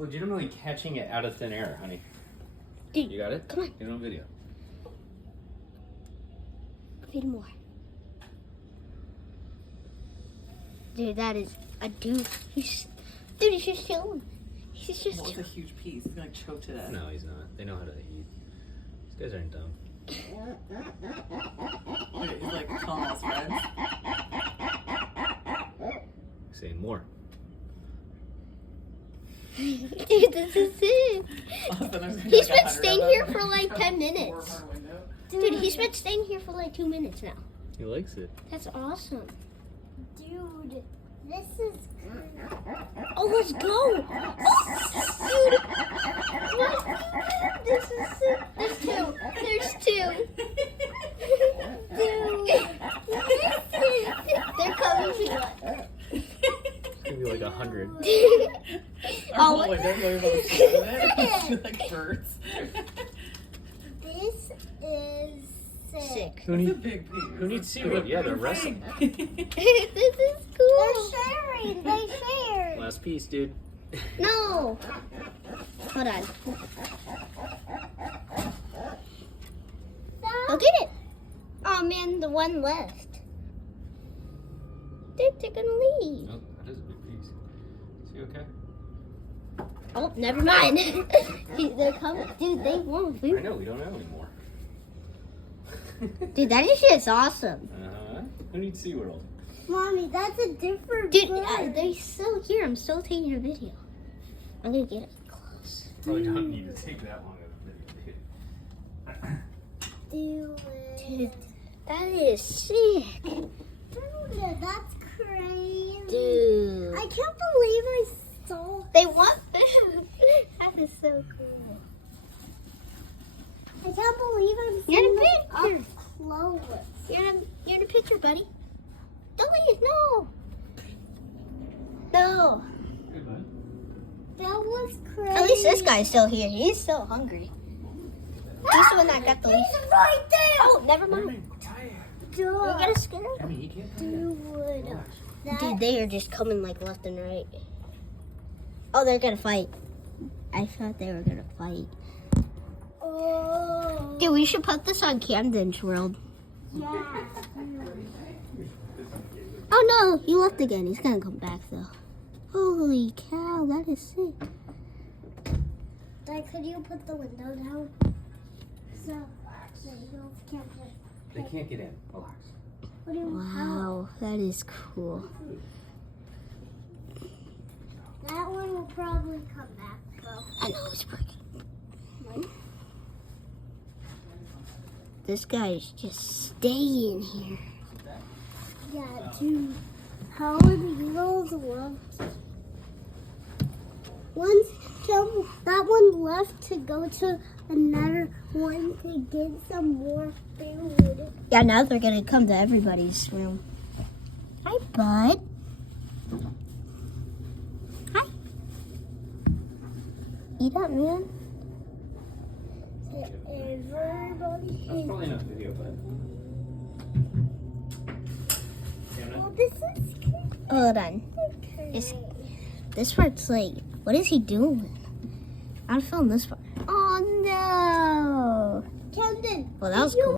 Legitimately catching it out of thin air, honey. Dude, you got it? come on. Get it on video. Feed more. Dude, that is a dude. He's just chilling. He's just That was a chilling. huge piece. He's gonna choke to that. No, he's not. They know how to eat. These guys aren't dumb. He's like calling us friends. Saying more. Dude, this is it. He's been staying here for like 10 minutes. Dude, he's been staying here for like 2 minutes now. He likes it. That's awesome. Dude, this is Oh, let's go. Dude. What? This is sick. There's two. There's two. Dude. They're coming to us. It's gonna be like 100. Oh, my God, they're like birds. this is sick. Who, It's a big piece. who needs SeaGull? Yeah, they're wrestling. This is They're cool. sharing. They shared. Last piece, dude. No. Hold on. Go get it. Oh man, the one left. They're gonna leave. Oh, that is a big piece. Is he okay? Oh, never mind. They're coming. Dude, they won't. I know, we don't know anymore. Dude, that shit is awesome. Who needs SeaWorld? Mommy, that's a different Dude, bird. they're still here. I'm still taking a video. I'm gonna get it close. Probably don't need to take that long of a video. Do it. Dude, that is sick. Dude, that's crazy. Dude. I can't believe I saw. They want food. That is so cool. I can't believe I'm You're seeing in this a up picture. close. You're in a picture, buddy. Don't leave. No. No. Good, bud. That was crazy. At least this guy's still here. He's still hungry. He's the one that got the least. He's right there. Oh, never mind. Dude, You gotta scare him. I mean, he can't do dude. That, Dude, they are just coming like left and right. Oh, they're gonna fight. I thought they were gonna fight. oh, Dude, we should put this on Camden's World. yeah. Oh no, he left again. He's gonna come back though. Holy cow, that is sick. Dad, could you put the window down? So, you can't play. They can't get in. Relax. What do you Wow, that is cool. That one will probably come back, though. I know it's broken. This guy's just staying here. Yeah, dude. How are the eagles left? That one left to go to another one to get some more food. Yeah, now they're gonna come to everybody's room. Hi, bud. Hi. Eat up, man. To everybody. That's probably enough video, bud. Oh, this is Hold on. This part's like, what is he doing? I'll film this part. Oh no. Camden. Well, that was did you cool.